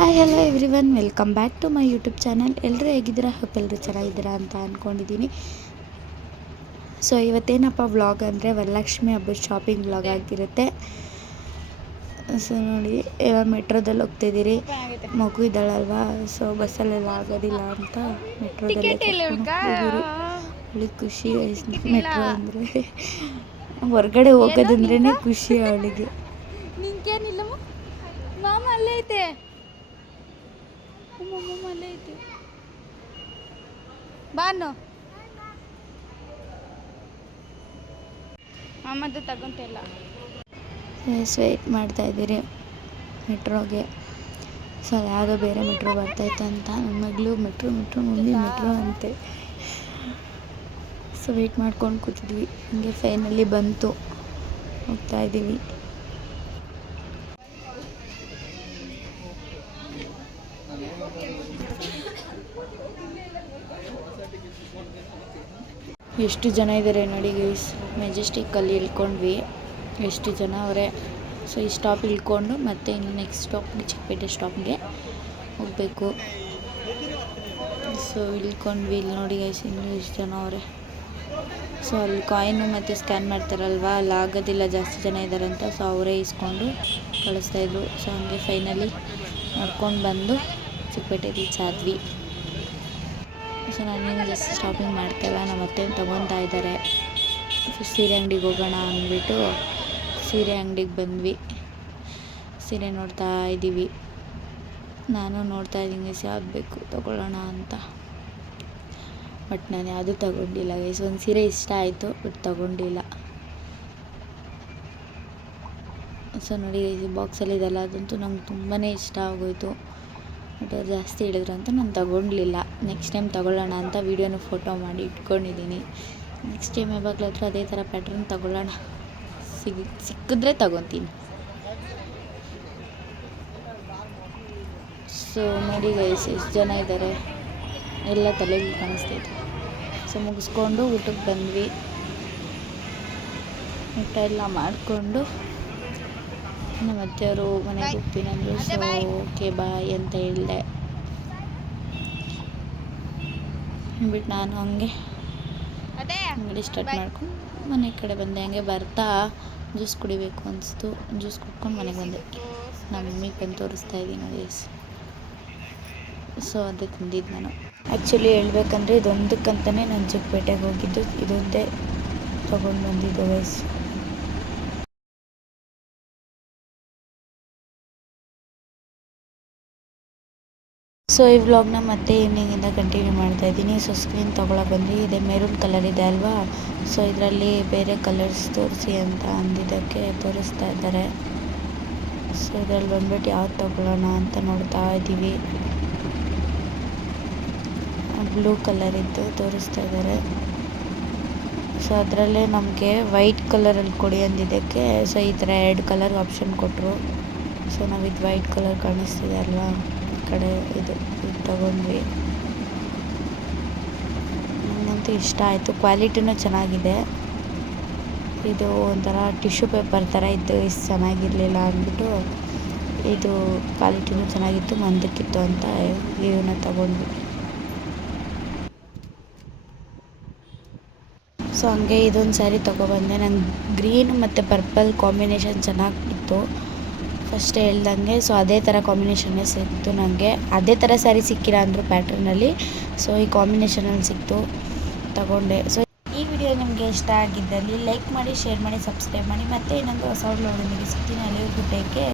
Hi hello everyone welcome back to my YouTube channel ಎಲ್ಲರೂ ಹೇಗಿದ್ದೀರಾ? Hope ಎಲ್ಲರೂ ಚೆನ್ನಾಗಿದ್ದೀರಾ ಅಂತ ಅಂದ್ಕೊಂಡಿದ್ದೀನಿ ಸೊ ಇವತ್ತೇನಪ್ಪ ವ್ಲಾಗ್ ಅಂದರೆ ವರಲಕ್ಷ್ಮಿ ಹಬ್ಬದ ಶಾಪಿಂಗ್ ವ್ಲಾಗ್ ಆಗಿರುತ್ತೆ. ಸೊ ನೋಡಿ ಇವಾಗ ಮೆಟ್ರೋದಲ್ಲಿ ಹೋಗ್ತಿದ್ದೀರಿ ಮಗು ಇದ್ದಾಳಲ್ವಾ? ಸೊ ಬಸ್ಸಲ್ಲೆಲ್ಲ ಆಗೋದಿಲ್ಲ ಅಂತ ಮೆಟ್ರೋದಲ್ಲಿ ಅವಳಿಗೆ ಖುಷಿ ಮೆಟ್ರೋ ಅಂದರೆ. ಹೊರ್ಗಡೆ ಹೋಗೋದಂದ್ರೇ ಖುಷಿ ಅವಳಿಗೆ. ಮಾಮ ಅಲ್ಲೇ ಐತೆ. ಅಮ್ಮ ಮಾಮ ಅಲ್ಲೇ ಐತೆ ಬಾನು ತಗೊಂತಿಲ್ಲ ವೆಯ್ಟ್ ಮಾಡ್ತಾ ಇದ್ದೀರಿ. ಮೆಟ್ರೋಗೆ. ಸೊ ಯಾವುದೋ ಬೇರೆ ಮೆಟ್ರೋ ಬರ್ತೈತೆ ಅಂತ. ನನ್ನ ಮಗಳು ಮೆಟ್ರೋ ಮೆಟ್ರೋ ಮುಂದೆ ಮೆಟ್ರೋ ಅಂತೆ. ಸೊ ವೆಯ್ಟ್ ಮಾಡ್ಕೊಂಡು ಕೂತಿದ್ವಿ. ಹಿಂಗೆ ಫೈನಲ್ಲಿ ಬಂತು. ಹೋಗ್ತಾ ಇದ್ದೀವಿ. ಎಷ್ಟು ಜನ ಇದ್ದಾರೆ ನೋಡಿ ಗೈಸ್ ಮೆಜೆಸ್ಟಿಕ್ಕಲ್ಲಿ ಇಳ್ಕೊಂಡ್ವಿ. ಎಷ್ಟು ಜನ ಅವರೇ. ಸೊ ಈ ಸ್ಟಾಪ್ ಇಳ್ಕೊಂಡು ಮತ್ತೆ ಇನ್ನು ನೆಕ್ಸ್ಟ್ ಸ್ಟಾಪ್ಗೆ ಚಿಕ್ಕಪೇಟೆ ಸ್ಟಾಪ್ಗೆ ಹೋಗಬೇಕು. ಸೊ ಇಳ್ಕೊಂಡ್ವಿ ಇಲ್ಲಿ ನೋಡಿ ಗೈಸ್ ಇನ್ನೂ ಎಷ್ಟು ಜನ ಅವರೇ. ಸೊ ಅಲ್ಲಿ ಕಾಯಿನು ಮತ್ತು ಸ್ಕ್ಯಾನ್ ಮಾಡ್ತಾರಲ್ವ? ಅಲ್ಲಿ ಆಗೋದಿಲ್ಲ, ಜಾಸ್ತಿ ಜನ ಇದ್ದಾರಂತ ಸೊ ಅವರೇ ಇಸ್ಕೊಂಡು ಕಳಿಸ್ತಾಯಿದ್ರು ಸೊ ಹಂಗೆ ಫೈನಲಿ ನಡ್ಕೊಂಡು ಬಂದು ಚಿಕ್ಕಪೇಟೆ ರೀಚ್ ಆದ್ವಿ ಸೊ ನಾನೇನು ಜಸ್ಟ್ ಶಾಪಿಂಗ್ ಮಾಡ್ತಾಯಿಲ್ಲ ನಮ್ಮ ಅತ್ತೆ ತೊಗೊತಾ ಇದ್ದಾರೆ ಸೀರೆ ಅಂಗಡಿಗೆ ಹೋಗೋಣ ಅಂದ್ಬಿಟ್ಟು ಸೀರೆ ಅಂಗಡಿಗೆ ಬಂದ್ವಿ. ಸೀರೆ ನೋಡ್ತಾ ಇದ್ದೀವಿ ನಾನು ನೋಡ್ತಾ ಇದ್ದೀನಿ ಯಾವ್ದು ಬೇಕು ತೊಗೊಳ್ಳೋಣ ಅಂತ. ಬಟ್ ನಾನು ಯಾವುದೂ ತಗೊಂಡಿಲ್ಲ ಗೈಸ್ ಒಂದು ಸೀರೆ ಇಷ್ಟ ಆಯಿತು, ಬಟ್ ತಗೊಂಡಿಲ್ಲ. ಸೊ ನೋಡಿ ಬಾಕ್ಸಲ್ಲಿ ಇದೆಲ್ಲ, ಅದಂತೂ ನಂಗೆ ತುಂಬಾ ಇಷ್ಟ ಆಗೋಯ್ತು. ಬಟ್ ಅವ್ರು ಜಾಸ್ತಿ ಹೇಳಿದ್ರು ಅಂತ ನಾನು ತಗೊಂಡಲಿಲ್ಲ. ನೆಕ್ಸ್ಟ್ ಟೈಮ್ ತಗೊಳ್ಳೋಣ ಅಂತ ವೀಡಿಯೋನ ಫೋಟೋ ಮಾಡಿ ಇಟ್ಕೊಂಡಿದ್ದೀನಿ ನೆಕ್ಸ್ಟ್ ಟೈಮ್ ಯಾವಾಗಲಾದರೂ ಅದೇ ಥರ ಪ್ಯಾಟ್ರನ್ ತಗೊಳ್ಳೋಣ. ಸಿಗ್, ಸಿಕ್ಕಿದ್ರೆ ತಗೊತೀನಿ. ಸೊ ನೋಡಿ ಗೈಸ್ ಎಷ್ಟು ಜನ ಇದ್ದಾರೆ ಎಲ್ಲ ತಲೆಗೆ ಕಾಣಿಸ್ತೈತೆ ಸೊ ಮುಗಿಸ್ಕೊಂಡು ಊಟಕ್ಕೆ ಬಂದ್ವಿ. ಊಟ ಎಲ್ಲ ಮಾಡಿಕೊಂಡು ನಮ್ಮ ಅತ್ತೆಯವರು ಮನೆಗೆ ಹೋಗ್ತೀನಿ ಅಂದರು ಸೊ ಓಕೆ ಬಾಯ್ ಅಂತ ಹೇಳಿದೆ. ಬಿಟ್ಟು ನಾನು ಹಂಗೆ ಅಂಗಡಿ ಸ್ಟಾರ್ಟ್ ಮಾಡ್ಕೊಂಡು ಮನೆ ಕಡೆ ಬಂದೆ ಹಂಗೆ ಬರ್ತಾ ಜ್ಯೂಸ್ ಕುಡಿಬೇಕು ಅನಿಸ್ತು. ಜ್ಯೂಸ್ ಕುಡ್ಕೊಂಡು ಮನೆಗೆ ಬಂದೆ. ನಮ್ಮ ಮಮ್ಮಿಗೆ ಬಂದು ತೋರಿಸ್ತಾ ಇದ್ದೀನಿ ಗೈಸ್ ಸೊ ಅದೇ ತಿಂದಿದ್ದು ನಾನು. ಆ್ಯಕ್ಚುಲಿ ಹೇಳ್ಬೇಕಂದ್ರೆ ಇದೊಂದಕ್ಕಂತಲೇ ನಾನು ಚಿಕ್ಕಪೇಟೆಗೆ ಹೋಗಿದ್ದು ಇದೊಂದೇ ತೊಗೊಂಡು ಬಂದಿದ್ದು ಗೈಸ್ ಸೊ, ಈ ವ್ಲಾಗ್ನ ಮತ್ತೆ ಈವ್ನಿಂಗಿಂದ ಕಂಟಿನ್ಯೂ ಮಾಡ್ತಾ ಇದ್ದೀನಿ. ಸೊ, ಸ್ಕ್ರೀನ್ ತೊಗೊಳಕ್ಕೆ ಬಂದ್ವಿ. ಇದೆ ಮೆರೂನ್ ಕಲರ್ ಇದೆ ಅಲ್ವಾ? ಸೊ, ಇದರಲ್ಲಿ ಬೇರೆ ಕಲರ್ಸ್ ತೋರಿಸಿ ಅಂತ ಅಂದಿದ್ದಕ್ಕೆ ತೋರಿಸ್ತಾ ಇದ್ದಾರೆ. ಸೊ, ಇದರಲ್ಲಿ ಬಂದ್ಬಿಟ್ಟು ಯಾವ್ದು ತೊಗೊಳ್ಳೋಣ ಅಂತ ನೋಡ್ತಾ ಇದ್ದೀವಿ. ಬ್ಲೂ ಕಲರ್ ಇದ್ದು ತೋರಿಸ್ತಾ ಇದ್ದಾರೆ. ಸೊ, ಅದರಲ್ಲೇ ನಮಗೆ ವೈಟ್ ಕಲರಲ್ಲಿ ಕೊಡಿ ಅಂದಿದ್ದಕ್ಕೆ, ಸೊ, ಈ ಥರ ಎರಡು ಕಲರ್ ಆಪ್ಷನ್ ಕೊಟ್ಟರು ಸೊ ನಾವು ಇದು ವೈಟ್ ಕಲರ್ ಕಾಣಿಸ್ತಿದೆ ಅಲ್ವಾ? ಕಡೆ ಇದು ತಗೊಂಡ್ವಿ. ನನಗಂತೂ ಇಷ್ಟ ಆಯಿತು. ಕ್ವಾಲಿಟಿನೂ ಚೆನ್ನಾಗಿದೆ. ಇದು ಒಂಥರ ಟಿಶ್ಯೂ ಪೇಪರ್ ಥರ ಇತ್ತು. ಇಷ್ಟು ಚೆನ್ನಾಗಿರಲಿಲ್ಲ ಅಂದ್ಬಿಟ್ಟು ಇದು ಕ್ವಾಲಿಟಿನೂ ಚೆನ್ನಾಗಿತ್ತು. ಮಂದಕ್ಕಿತ್ತು ಅಂತ ಇವನ್ನ ತಗೊಂಡ್ವಿ. ಸೊ, ಹಂಗೆ ಇದೊಂದು ಸ್ಯಾರಿ ತೊಗೊಬಂದೆ. ನಂಗೆ ಗ್ರೀನ್ ಮತ್ತು ಪರ್ಪಲ್ ಕಾಂಬಿನೇಷನ್ ಚೆನ್ನಾಗಿತ್ತು ಫಸ್ಟ್ ಹೇಳ್ದಂಗೆ ಸೊ ಅದೇ ಥರ ಕಾಂಬಿನೇಷನ್ನೇ ಸಿಕ್ತು ನನಗೆ ಅದೇ ಥರ ಸ್ಯಾರಿ ಸಿಕ್ಕಿಲ್ಲ ಅಂದರು ಪ್ಯಾಟ್ರನಲ್ಲಿ ಸೊ ಈ ಕಾಂಬಿನೇಷನಲ್ಲಿ ಸಿಕ್ತು, ತಗೊಂಡೆ. ಸೊ ಈ ವಿಡಿಯೋ ನಿಮಗೆ ಇಷ್ಟ ಆಗಿದ್ದಲ್ಲಿ ಲೈಕ್ ಮಾಡಿ ಶೇರ್ ಮಾಡಿ ಸಬ್ಸ್ಕ್ರೈಬ್ ಮಾಡಿ. ಮತ್ತೆ ಇನ್ನೊಂದು ಹೊಸ ನಿಮಗೆ ಸಿಗ್ತೀನಿ. ಅಲ್ಲಿವರೆಗೂ ಟೇಕೆ